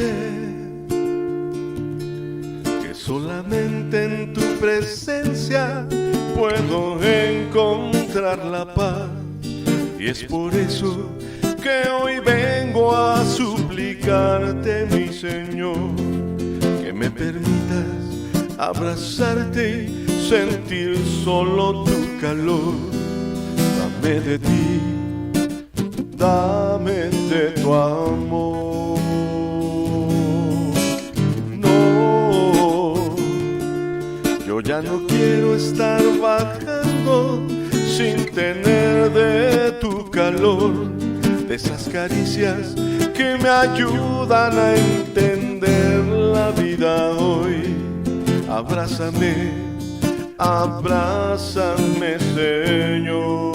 sé que solamente en tu presencia puedo encontrar la paz. Y es por eso que hoy vengo a suplicarte, mi Señor, que me permitas abrazarte y sentir solo tu calor. Dame de ti, dame de tu amor. No, yo ya no quiero estar bajando sin tener de tu calor, de esas caricias que me ayudan a entender la vida hoy. Abrázame, abrázame, Señor.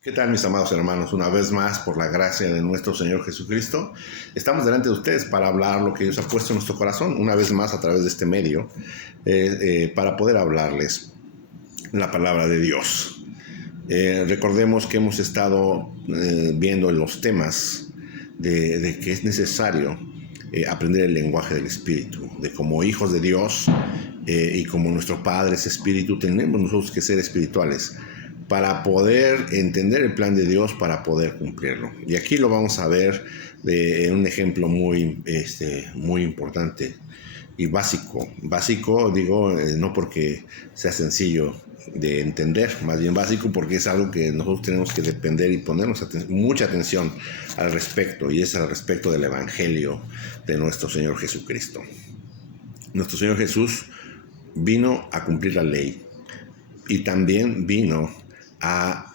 ¿Qué tal, mis amados hermanos? Una vez más, por la gracia de nuestro Señor Jesucristo, estamos delante de ustedes para hablar lo que Dios ha puesto en nuestro corazón, una vez más a través de este medio, para poder hablarles la palabra de Dios. Recordemos que hemos estado viendo los temas de que es necesario aprender el lenguaje del Espíritu, de como hijos de Dios y como nuestro Padre es Espíritu, tenemos nosotros que ser espirituales para poder entender el plan de Dios, para poder cumplirlo. Y aquí lo vamos a ver en un ejemplo muy importante y básico. Básico, digo, no porque sea sencillo de entender, más bien básico porque es algo que nosotros tenemos que depender y ponernos mucha atención al respecto, y es al respecto del Evangelio de nuestro Señor Jesucristo. Nuestro Señor Jesús vino a cumplir la ley y también vino a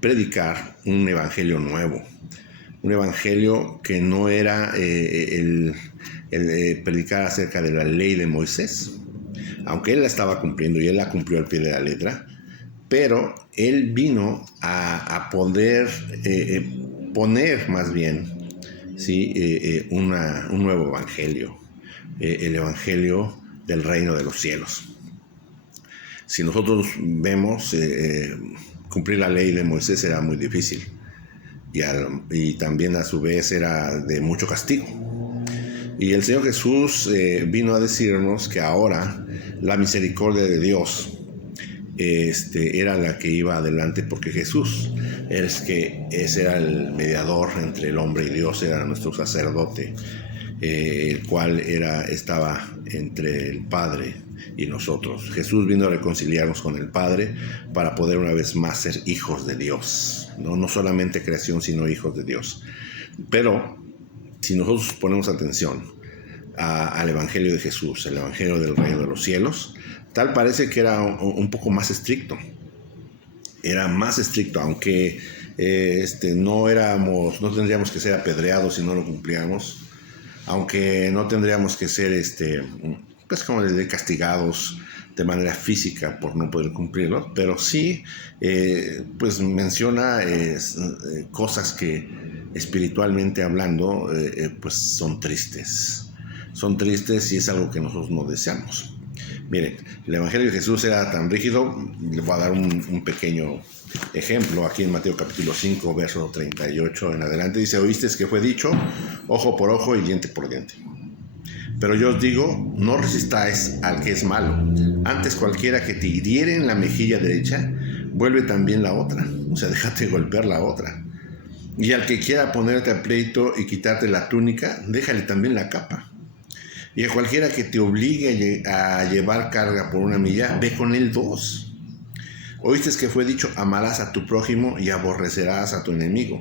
predicar un evangelio nuevo, un evangelio que no era el predicar acerca de la ley de Moisés, aunque él la estaba cumpliendo y él la cumplió al pie de la letra, pero él vino a poder poner más bien, ¿sí? un nuevo evangelio, el evangelio del reino de los cielos. Si nosotros vemos, cumplir la ley de Moisés era muy difícil y también a su vez era de mucho castigo. Y el Señor Jesús vino a decirnos que ahora la misericordia de Dios era la que iba adelante, porque Jesús ese era el mediador entre el hombre y Dios, era nuestro sacerdote, el cual estaba entre el Padre y nosotros. Jesús vino a reconciliarnos con el Padre para poder una vez más ser hijos de Dios, no solamente creación, sino hijos de Dios. Pero si nosotros ponemos atención al Evangelio de Jesús, el Evangelio del reino de los cielos, tal parece que era un poco más estricto. Era más estricto, aunque no tendríamos que ser apedreados si no lo cumplíamos, aunque no tendríamos que ser pues como les digo, castigados de manera física por no poder cumplirlo, pero sí pues menciona cosas que espiritualmente hablando pues son tristes y es algo que nosotros no deseamos. Miren, el Evangelio de Jesús era tan rígido. Les voy a dar un pequeño ejemplo aquí en Mateo capítulo 5, verso 38 en adelante. Dice: oísteis que fue dicho, ojo por ojo y diente por diente. Pero yo os digo, no resistáis al que es malo. Antes, cualquiera que te hiriere en la mejilla derecha, vuelve también la otra. O sea, déjate golpear la otra. Y al que quiera ponerte a pleito y quitarte la túnica, déjale también la capa. Y a cualquiera que te obligue a llevar carga por una milla, ve con él 2. Oíste que fue dicho, amarás a tu prójimo y aborrecerás a tu enemigo.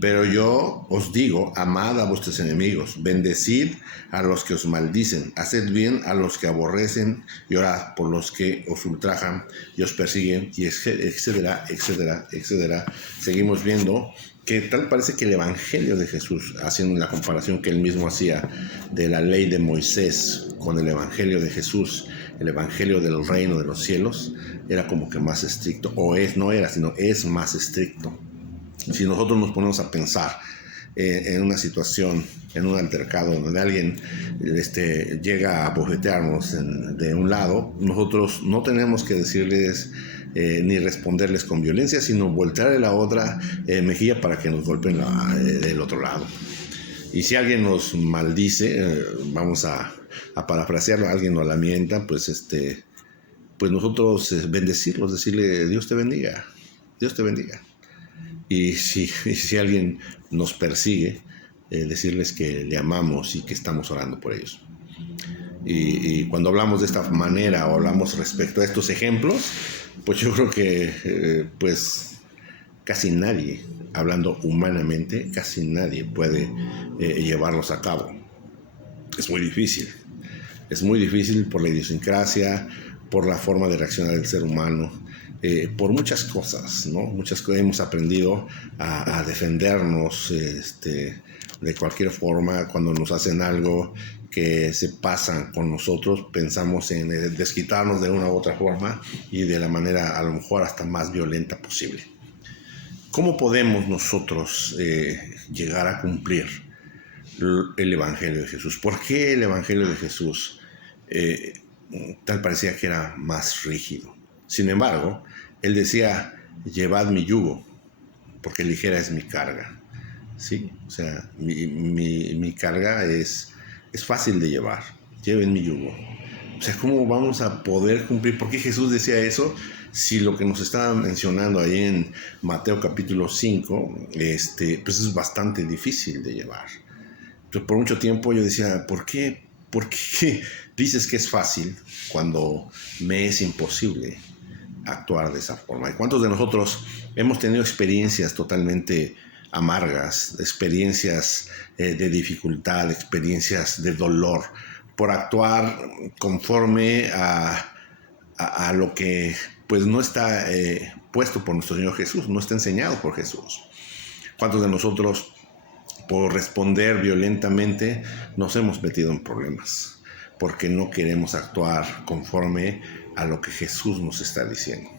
Pero yo os digo, amad a vuestros enemigos, bendecid a los que os maldicen, haced bien a los que aborrecen y orad por los que os ultrajan y os persiguen, y etcétera, etcétera, etcétera. Seguimos viendo que tal parece que el Evangelio de Jesús, haciendo la comparación que él mismo hacía de la ley de Moisés con el Evangelio de Jesús, el Evangelio del reino de los cielos, era como que más estricto, no era, sino es más estricto. Si nosotros nos ponemos a pensar en una situación, en un altercado donde alguien llega a bofetearnos de un lado, nosotros no tenemos que decirles ni responderles con violencia, sino voltearle la otra mejilla para que nos golpeen del otro lado. Y si alguien nos maldice, vamos a parafrasearlo, alguien nos lamenta, pues nosotros bendecirlos, decirle Dios te bendiga, Dios te bendiga. Y si alguien nos persigue, decirles que le amamos y que estamos orando por ellos. Y cuando hablamos de esta manera o hablamos respecto a estos ejemplos, pues yo creo que pues casi nadie, hablando humanamente, casi nadie puede llevarlos a cabo. Es muy difícil. Es muy difícil por la idiosincrasia, por la forma de reaccionar del ser humano, por muchas cosas, ¿no? Muchas cosas hemos aprendido a defendernos de cualquier forma. Cuando nos hacen algo que se pasa con nosotros, pensamos en desquitarnos de una u otra forma y de la manera a lo mejor hasta más violenta posible. ¿Cómo podemos nosotros llegar a cumplir el Evangelio de Jesús? ¿Por qué el Evangelio de Jesús tal parecía que era más rígido? Sin embargo, él decía, llevad mi yugo, porque ligera es mi carga. ¿Sí? O sea, mi carga es fácil de llevar. Lleven mi yugo. O sea, ¿cómo vamos a poder cumplir? ¿Por qué Jesús decía eso? Si lo que nos estaba mencionando ahí en Mateo capítulo 5, pues es bastante difícil de llevar. Entonces, por mucho tiempo yo decía, ¿por qué dices que es fácil cuando me es imposible actuar de esa forma? ¿Y cuántos de nosotros hemos tenido experiencias totalmente amargas, experiencias de dificultad, experiencias de dolor, por actuar conforme a lo que pues no está puesto por nuestro Señor Jesús, no está enseñado por Jesús? ¿Cuántos de nosotros, por responder violentamente, nos hemos metido en problemas porque no queremos actuar conforme a lo que Jesús nos está diciendo?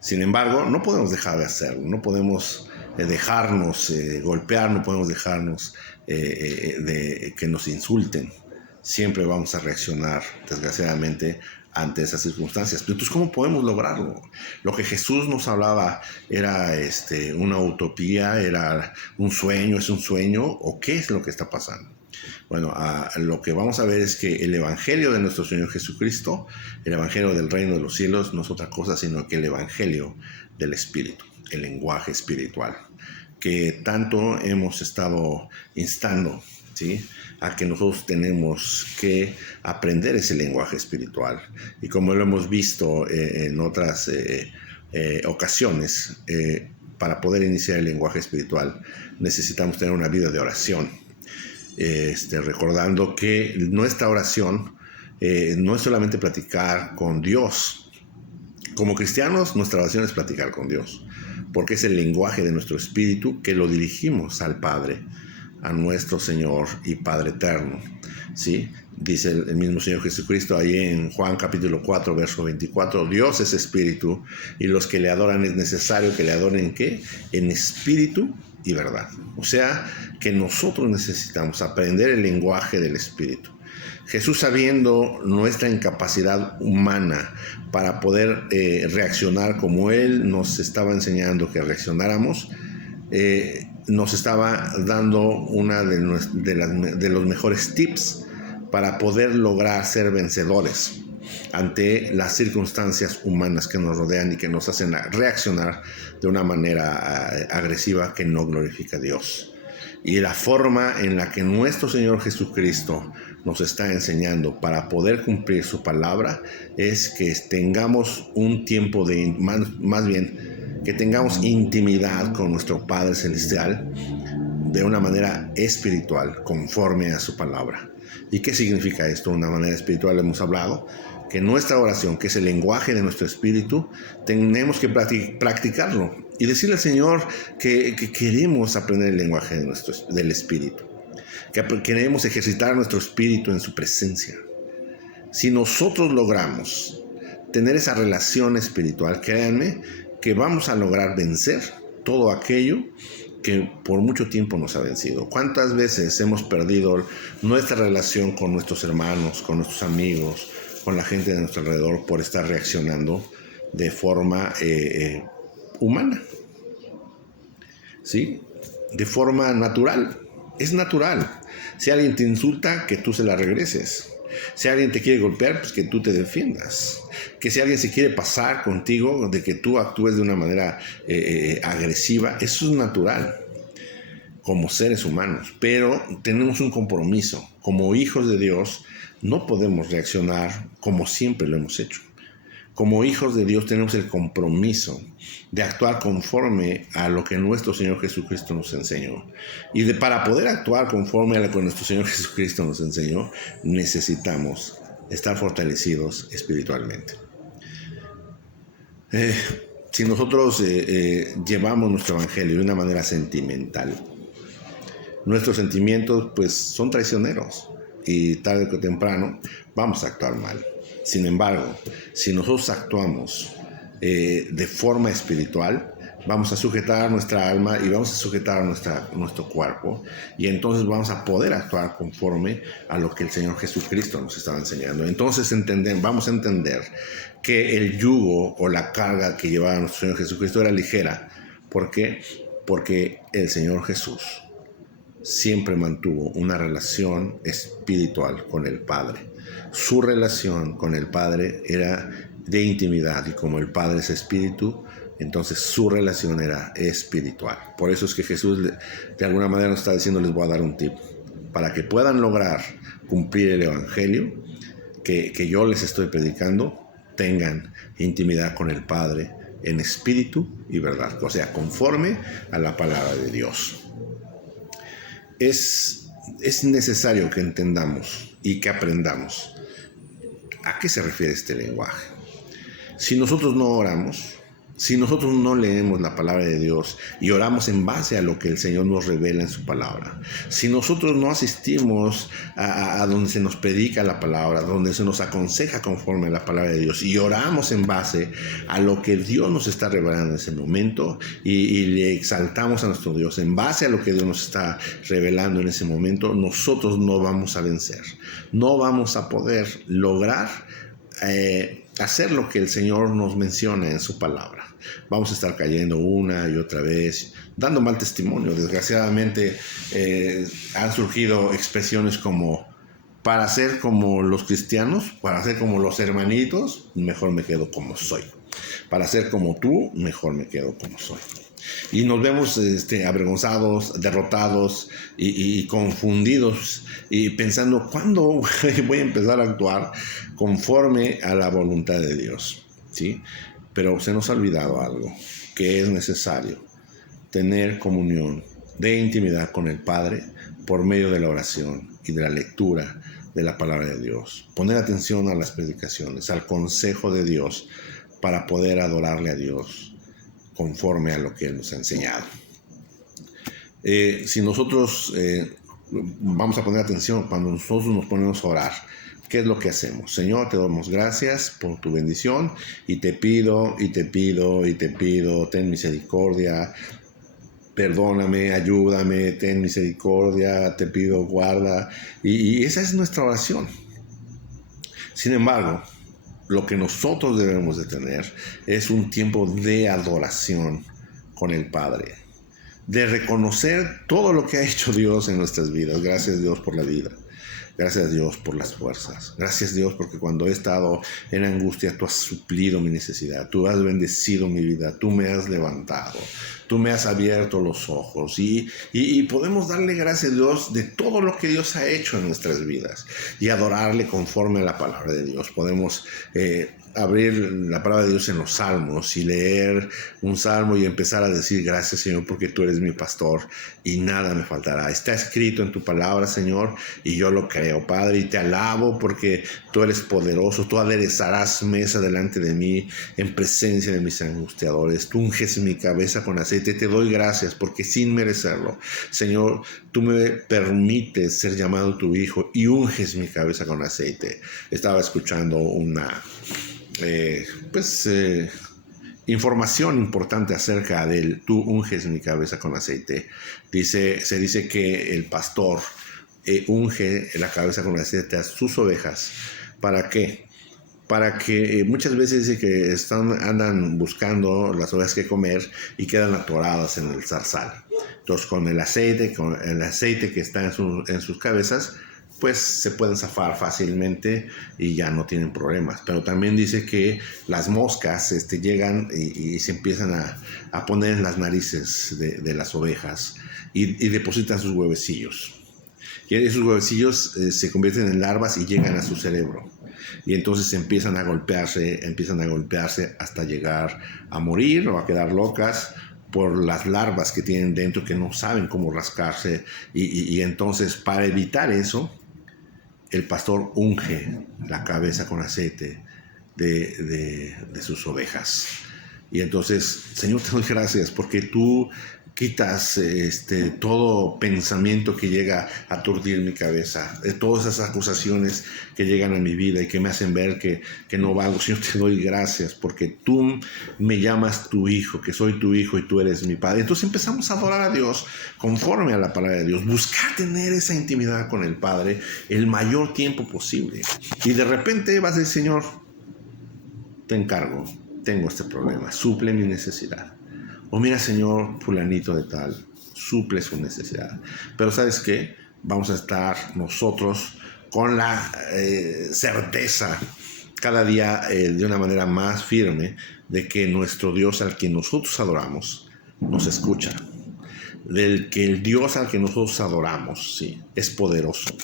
Sin embargo, no podemos dejar de hacerlo, no podemos dejarnos golpear, no podemos dejarnos de que nos insulten. Siempre vamos a reaccionar, desgraciadamente, ante esas circunstancias. Pero entonces, ¿cómo podemos lograrlo? Lo que Jesús nos hablaba era una utopía, era un sueño, ¿es un sueño? ¿O qué es lo que está pasando? Bueno, lo que vamos a ver es que el Evangelio de nuestro Señor Jesucristo, el Evangelio del Reino de los Cielos, no es otra cosa sino que el Evangelio del Espíritu, el lenguaje espiritual, que tanto hemos estado instando, ¿sí?, a que nosotros tenemos que aprender ese lenguaje espiritual. Y como lo hemos visto en otras ocasiones, para poder iniciar el lenguaje espiritual necesitamos tener una vida de oración. Recordando que nuestra oración no es solamente platicar con Dios. Como cristianos, nuestra oración es platicar con Dios, porque es el lenguaje de nuestro espíritu que lo dirigimos al Padre, a nuestro Señor y Padre eterno, ¿sí? Dice el mismo Señor Jesucristo ahí en Juan capítulo 4, verso 24, Dios es espíritu y los que le adoran es necesario que le adoren, ¿qué? En espíritu y verdad. O sea, que nosotros necesitamos aprender el lenguaje del espíritu. Jesús, sabiendo nuestra incapacidad humana para poder reaccionar como Él nos estaba enseñando que reaccionáramos, nos estaba dando una de los mejores tips para poder lograr ser vencedores ante las circunstancias humanas que nos rodean y que nos hacen reaccionar de una manera agresiva que no glorifica a Dios. Y la forma en la que nuestro Señor Jesucristo nos está enseñando para poder cumplir su palabra es que tengamos un tiempo más bien que tengamos intimidad con nuestro Padre Celestial de una manera espiritual, conforme a su palabra. ¿Y qué significa esto? Una manera espiritual, hemos hablado, que nuestra oración, que es el lenguaje de nuestro espíritu, tenemos que practicarlo y decirle al Señor que queremos aprender el lenguaje del espíritu, que queremos ejercitar nuestro espíritu en su presencia. Si nosotros logramos tener esa relación espiritual, créanme que vamos a lograr vencer todo aquello que por mucho tiempo nos ha vencido. ¿Cuántas veces hemos perdido nuestra relación con nuestros hermanos, con nuestros amigos, con la gente de nuestro alrededor por estar reaccionando de forma humana? ¿Sí? De forma natural. Es natural. Si alguien te insulta, que tú se la regreses. Si alguien te quiere golpear, pues que tú te defiendas. Que si alguien se quiere pasar contigo, de que tú actúes de una manera agresiva, eso es natural como seres humanos. Pero tenemos un compromiso. Como hijos de Dios, no podemos reaccionar como siempre lo hemos hecho. Como hijos de Dios tenemos el compromiso de actuar conforme a lo que nuestro Señor Jesucristo nos enseñó. Y para poder actuar conforme a lo que nuestro Señor Jesucristo nos enseñó, necesitamos estar fortalecidos espiritualmente. Si nosotros llevamos nuestro evangelio de una manera sentimental, nuestros sentimientos pues son traicioneros y tarde o temprano vamos a actuar mal. Sin embargo, si nosotros actuamos de forma espiritual, vamos a sujetar nuestra alma y vamos a sujetar nuestro cuerpo, y entonces vamos a poder actuar conforme a lo que el Señor Jesucristo nos estaba enseñando. Entonces vamos a entender que el yugo o la carga que llevaba nuestro Señor Jesucristo era ligera. ¿Por qué? Porque el Señor Jesús siempre mantuvo una relación espiritual con el Padre. Su relación con el Padre era de intimidad, y como el Padre es espíritu, entonces su relación era espiritual. Por eso es que Jesús de alguna manera nos está diciendo: les voy a dar un tip para que puedan lograr cumplir el evangelio que yo les estoy predicando. Tengan intimidad con el Padre en espíritu y verdad, o sea, conforme a la palabra de Dios. Es necesario que entendamos y que aprendamos a qué se refiere este lenguaje. Si nosotros no oramos, si nosotros no leemos la palabra de Dios y oramos en base a lo que el Señor nos revela en su palabra, si nosotros no asistimos a donde se nos predica la palabra, donde se nos aconseja conforme a la palabra de Dios, y oramos en base a lo que Dios nos está revelando en ese momento, y le exaltamos a nuestro Dios en base a lo que Dios nos está revelando en ese momento, nosotros no vamos a vencer, no vamos a poder lograr hacer lo que el Señor nos menciona en su palabra. Vamos a estar cayendo una y otra vez, dando mal testimonio. Desgraciadamente han surgido expresiones como: para ser como los cristianos, para ser como los hermanitos, mejor me quedo como soy. Para ser como tú, mejor me quedo como soy. Y nos vemos avergonzados, derrotados y confundidos, y pensando: ¿cuándo voy a empezar a actuar conforme a la voluntad de Dios? ¿Sí? Pero se nos ha olvidado algo, que es necesario tener comunión de intimidad con el Padre por medio de la oración y de la lectura de la palabra de Dios. Poner atención a las predicaciones, al consejo de Dios, para poder adorarle a Dios conforme a lo que Él nos ha enseñado. Si nosotros vamos a poner atención cuando nosotros nos ponemos a orar, ¿qué es lo que hacemos? Señor, te damos gracias por tu bendición, y te pido, y te pido, y te pido, ten misericordia, perdóname, ayúdame, ten misericordia, te pido, guarda. Y esa es nuestra oración. Sin embargo, lo que nosotros debemos de tener es un tiempo de adoración con el Padre, de reconocer todo lo que ha hecho Dios en nuestras vidas. Gracias, Dios, por la vida. Gracias, Dios, por las fuerzas. Gracias, Dios, porque cuando he estado en angustia, tú has suplido mi necesidad. Tú has bendecido mi vida. Tú me has levantado. Tú me has abierto los ojos. Y podemos darle gracias a Dios de todo lo que Dios ha hecho en nuestras vidas y adorarle conforme a la palabra de Dios. Podemos abrir la palabra de Dios en los salmos y leer un salmo y empezar a decir: gracias, Señor, porque tú eres mi pastor y nada me faltará. Está escrito en tu palabra, Señor, y yo lo creo, Padre, y te alabo porque tú eres poderoso. Tú aderezarás mesa delante de mí en presencia de mis angustiadores. Tú unges mi cabeza con aceite. Te doy gracias porque sin merecerlo, Señor, tú me permites ser llamado tu hijo y unges mi cabeza con aceite. Estaba escuchando una información importante acerca del tú unges mi cabeza con aceite. Se dice que el pastor unge la cabeza con aceite a sus ovejas. ¿Para qué? Para que muchas veces dice que andan buscando las ovejas que comer y quedan atoradas en el zarzal. Entonces con el aceite que está en sus cabezas, pues se pueden zafar fácilmente y ya no tienen problemas. Pero también dice que las moscas llegan y se empiezan a poner en las narices de las ovejas y depositan sus huevecillos. Y esos huevecillos se convierten en larvas y llegan a su cerebro. Y entonces empiezan a golpearse hasta llegar a morir o a quedar locas por las larvas que tienen dentro, que no saben cómo rascarse. Y entonces, para evitar eso, el pastor unge la cabeza con aceite de sus ovejas. Y entonces, Señor, te doy gracias porque tú quitas todo pensamiento que llega a aturdir mi cabeza, todas esas acusaciones que llegan a mi vida y que me hacen ver que no valgo. Señor, te doy gracias porque tú me llamas tu hijo, que soy tu hijo y tú eres mi padre. Entonces empezamos a adorar a Dios conforme a la palabra de Dios, buscar tener esa intimidad con el Padre el mayor tiempo posible. Y de repente vas a decir, Señor, te encargo, tengo este problema, suple mi necesidad. O mira, Señor, fulanito de tal, suple su necesidad. Pero ¿sabes qué? Vamos a estar nosotros con la certeza cada día de una manera más firme de que nuestro Dios al que nosotros adoramos nos escucha. Del que el Dios al que nosotros adoramos, sí, es poderoso.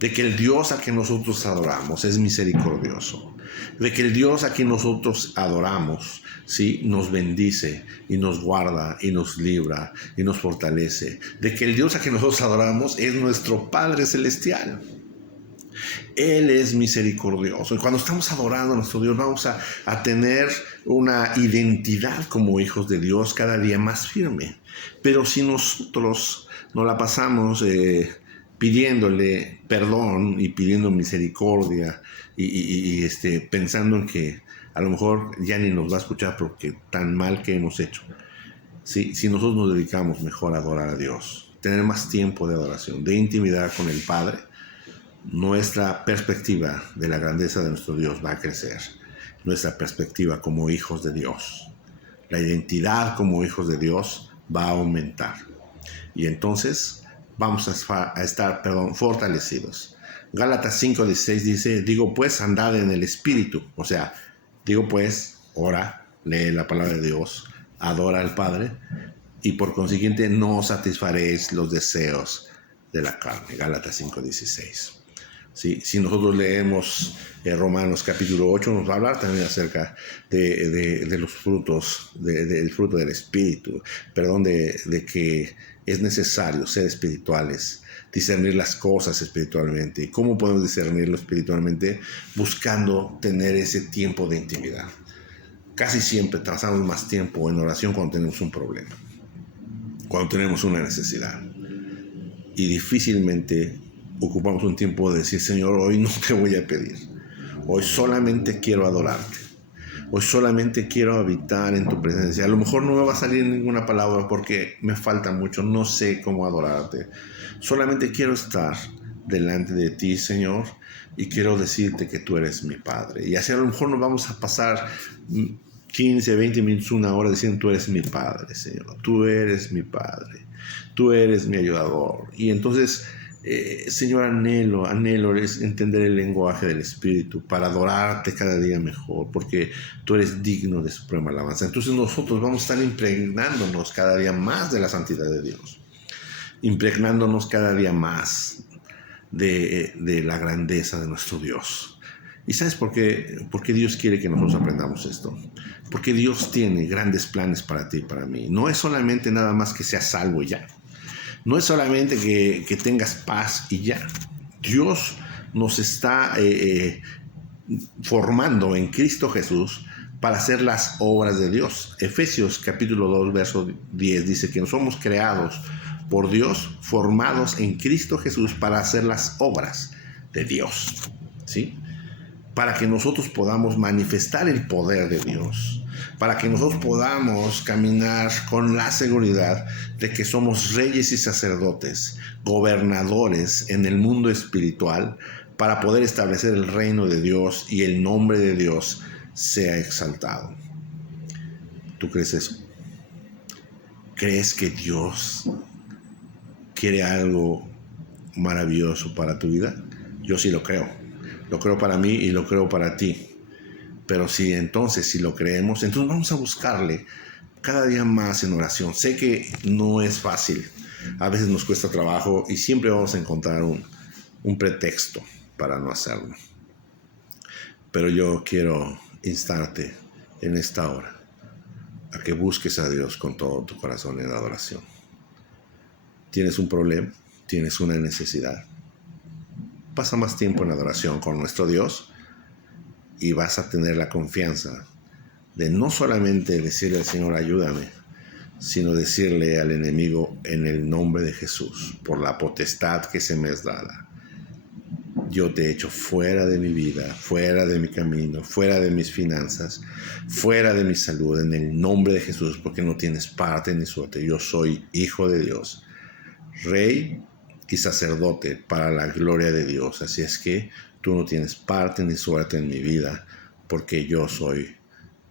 De que el Dios al que nosotros adoramos es misericordioso. De que el Dios a quien nosotros adoramos, sí, nos bendice y nos guarda y nos libra y nos fortalece. De que el Dios a quien nosotros adoramos es nuestro Padre Celestial. Él es misericordioso. Y cuando estamos adorando a nuestro Dios, vamos a tener una identidad como hijos de Dios cada día más firme. Pero si nosotros nos la pasamos pidiéndole perdón y pidiendo misericordia y pensando en que a lo mejor ya ni nos va a escuchar porque tan mal que hemos hecho. Si nosotros nos dedicamos mejor a adorar a Dios, tener más tiempo de adoración, de intimidad con el Padre, nuestra perspectiva de la grandeza de nuestro Dios va a crecer. Nuestra perspectiva como hijos de Dios, la identidad como hijos de Dios va a aumentar. Y entonces vamos a estar fortalecidos. Gálatas 5:16 dice, digo pues, andad en el Espíritu. O sea, digo pues, ora, lee la palabra de Dios, adora al Padre y por consiguiente no satisfaréis los deseos de la carne. Gálatas 5:16. Sí, si nosotros leemos Romanos capítulo 8, nos va a hablar también acerca de los frutos, del fruto del Espíritu, de que es necesario ser espirituales, discernir las cosas espiritualmente. ¿Y cómo podemos discernirlo espiritualmente? Buscando tener ese tiempo de intimidad. Casi siempre trazamos más tiempo en oración cuando tenemos un problema, cuando tenemos una necesidad. Y difícilmente ocupamos un tiempo de decir, Señor, hoy no te voy a pedir. Hoy solamente quiero adorarte. Hoy solamente quiero habitar en tu presencia. A lo mejor no me va a salir ninguna palabra porque me falta mucho. No sé cómo adorarte. Solamente quiero estar delante de ti, Señor, y quiero decirte que tú eres mi Padre. Y así a lo mejor nos vamos a pasar 15, 20 minutos, una hora diciendo, tú eres mi Padre, Señor. Tú eres mi Padre. Tú eres mi ayudador. Y entonces, Señor, anhelo es entender el lenguaje del Espíritu para adorarte cada día mejor, porque tú eres digno de suprema alabanza. Entonces nosotros vamos a estar impregnándonos cada día más de la santidad de Dios, impregnándonos cada día más de la grandeza de nuestro Dios. ¿Y sabes por qué Dios quiere que nosotros aprendamos esto? Porque Dios tiene grandes planes para ti y para mí. No es solamente nada más que seas salvo y ya. No es solamente que tengas paz y ya. Dios nos está formando en Cristo Jesús para hacer las obras de Dios. Efesios capítulo 2, verso 10 dice que nos somos creados por Dios, formados en Cristo Jesús para hacer las obras de Dios. ¿Sí? para que nosotros podamos manifestar el poder de Dios, para que nosotros podamos caminar con la seguridad de que somos reyes y sacerdotes, gobernadores en el mundo espiritual, para poder establecer el reino de Dios y el nombre de Dios sea exaltado. ¿Tú crees eso? ¿Crees que Dios quiere algo maravilloso para tu vida? Yo sí lo creo. Lo creo para mí y lo creo para ti. Pero si lo creemos, entonces vamos a buscarle cada día más en oración. Sé que no es fácil. A veces nos cuesta trabajo y siempre vamos a encontrar un pretexto para no hacerlo. Pero yo quiero instarte en esta hora a que busques a Dios con todo tu corazón en adoración. ¿Tienes un problema? ¿Tienes una necesidad? Pasa más tiempo en adoración con nuestro Dios y vas a tener la confianza de no solamente decirle al Señor ayúdame, sino decirle al enemigo en el nombre de Jesús, por la potestad que se me es dada. Yo te echo fuera de mi vida, fuera de mi camino, fuera de mis finanzas, fuera de mi salud, en el nombre de Jesús, porque no tienes parte ni suerte. Yo soy hijo de Dios, rey y sacerdote para la gloria de Dios. Así es que tú no tienes parte ni suerte en mi vida, porque yo soy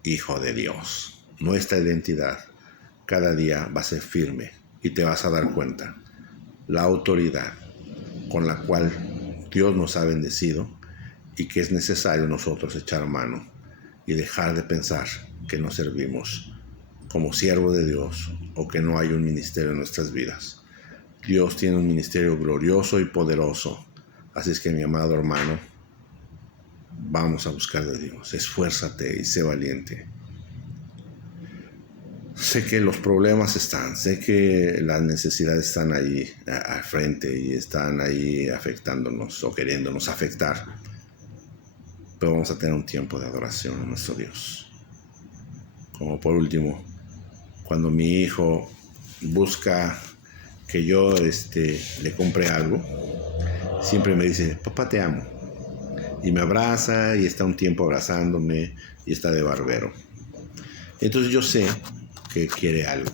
hijo de Dios. Nuestra identidad cada día va a ser firme y te vas a dar cuenta la autoridad con la cual Dios nos ha bendecido y que es necesario nosotros echar mano y dejar de pensar que no servimos como siervos de Dios o que no hay un ministerio en nuestras vidas. Dios tiene un ministerio glorioso y poderoso. Así es que, mi amado hermano, vamos a buscar de Dios. Esfuérzate y sé valiente. Sé que los problemas están, sé que las necesidades están ahí al frente y están ahí afectándonos o queriéndonos afectar. Pero vamos a tener un tiempo de adoración a nuestro Dios. Como por último, cuando mi hijo busca que yo le compre algo, siempre me dice, papá te amo. Y me abraza y está un tiempo abrazándome y está de barbero. Entonces yo sé que quiere algo.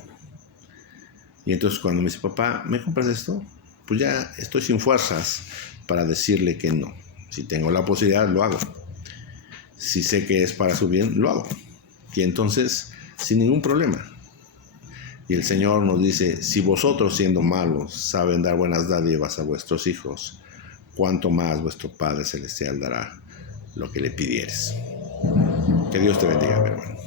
Y entonces cuando me dice, papá, ¿me compras esto? Pues ya estoy sin fuerzas para decirle que no. Si tengo la posibilidad, lo hago. Si sé que es para su bien, lo hago. Y entonces, sin ningún problema. Y el Señor nos dice, si vosotros siendo malos saben dar buenas dádivas a vuestros hijos, cuánto más vuestro Padre Celestial dará lo que le pidieres. Que Dios te bendiga, mi hermano.